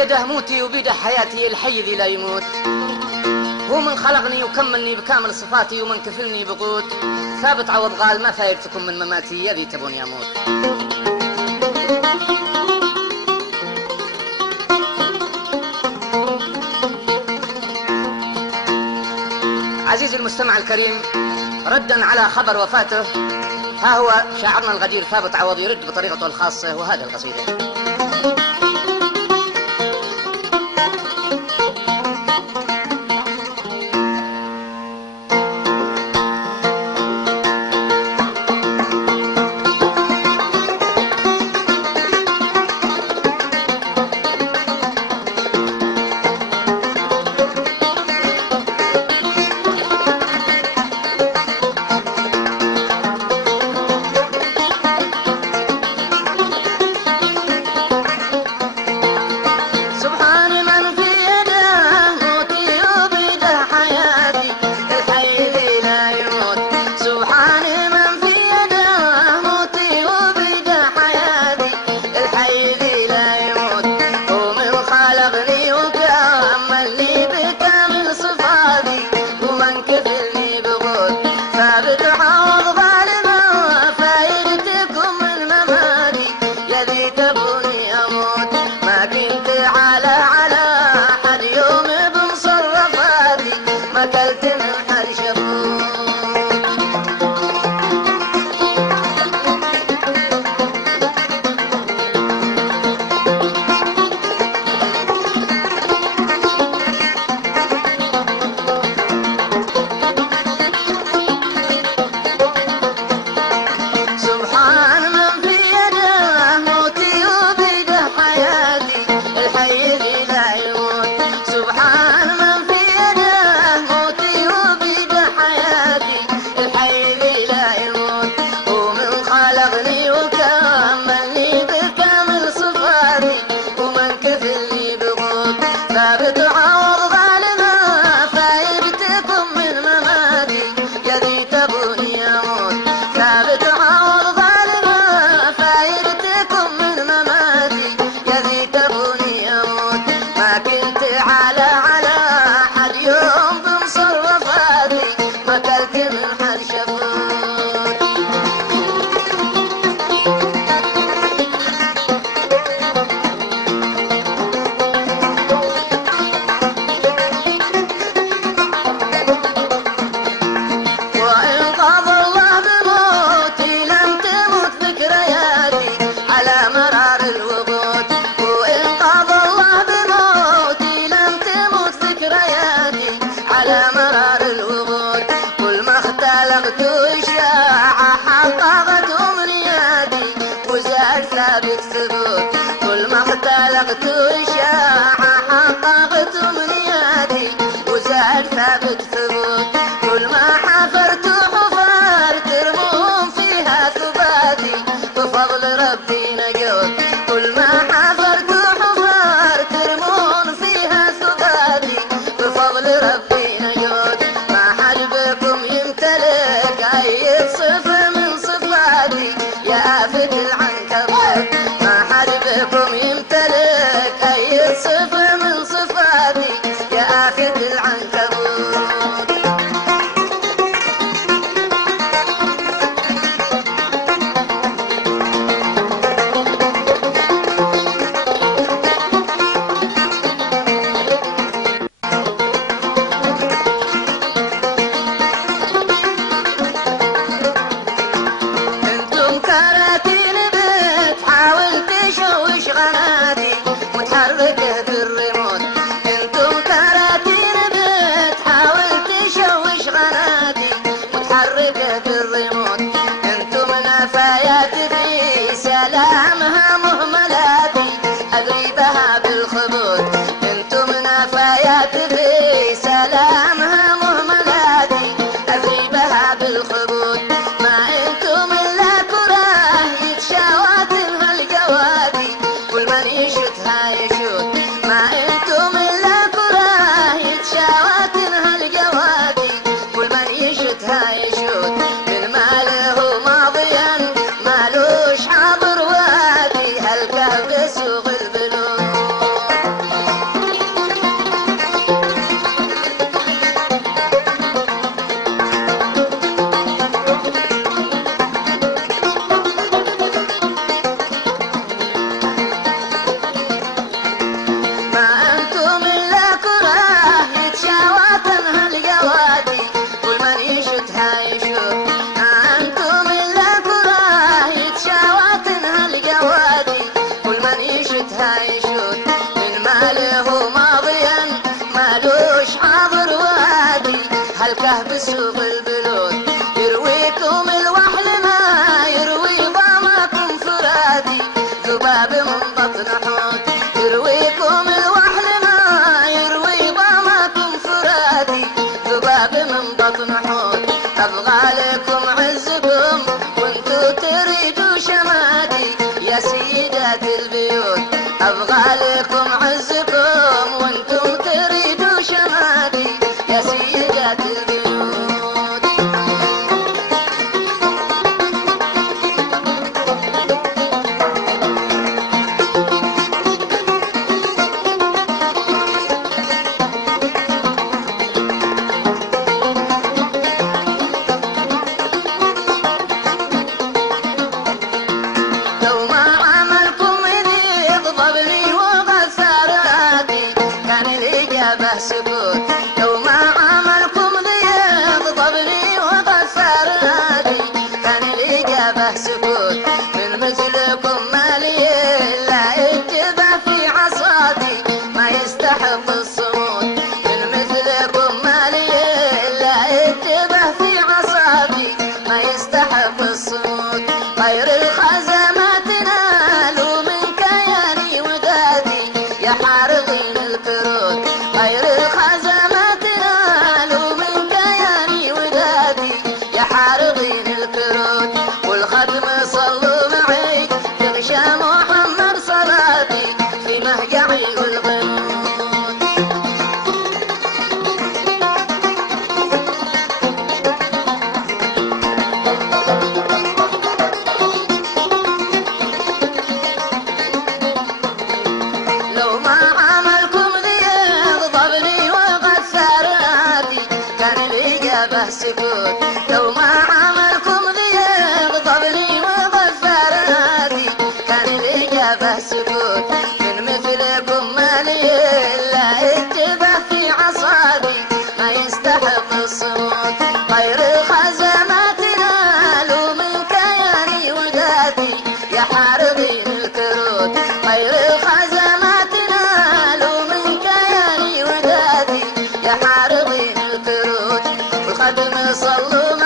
بيده موتي وبيده حياتي، الحي ذي لا يموت. هو من خلقني وكملني بكامل صفاتي ومن كفلني بقوت. ثابت عوض قال ما فايدتكم من مماتي، يا ذي تبوني اموت. عزيزي المستمع الكريم، ردا على خبر وفاته، ها هو شاعرنا الغدير ثابت عوض يرد بطريقته الخاصة وهذه القصيدة. أبغى لكم عزكم وانتو تريدوا شماتي يا سيدات البيوت. أبغى لكم عزكم وانتم تريدوا شماتي يا سيدات البيوت. لو ما عملكم إذ يغضبني وغسراتي كان الإجابة سكوت. لو ما عملكم ذي يغضبني وغسراتي كان الإجابة سكوت. من مثلكم ما لي إلا اتبع في عصاتي ما يستحق الصمود. من مثلكم ما لي إلا اتبع في عصاتي ما يستحق الصمود. غير الخزامة تنالوا من كياني وداتي يا حارقين الكروت. غير الخزامة تنالوا من كياني وداتي يا حارقين الكروت. والختم صلوا معي تغشى محمد صلاتي في مهجعي والغنود. لو ما عملكم ذي يغضبني وغسراتي كان الإجابة سكوت. لو ما عملكم ذي يغضبني وغسراتي كان الإجابة سكوت. من مثلكم ما لي إلا اتبع في عصابي ما يستحق الصمود. غير الخزامة تنالوا من كياني وداتي يا حارقين الكروت. غير الخزامة تنالوا من كياني وداتي يا حارقين الكروت. والخدم صلوا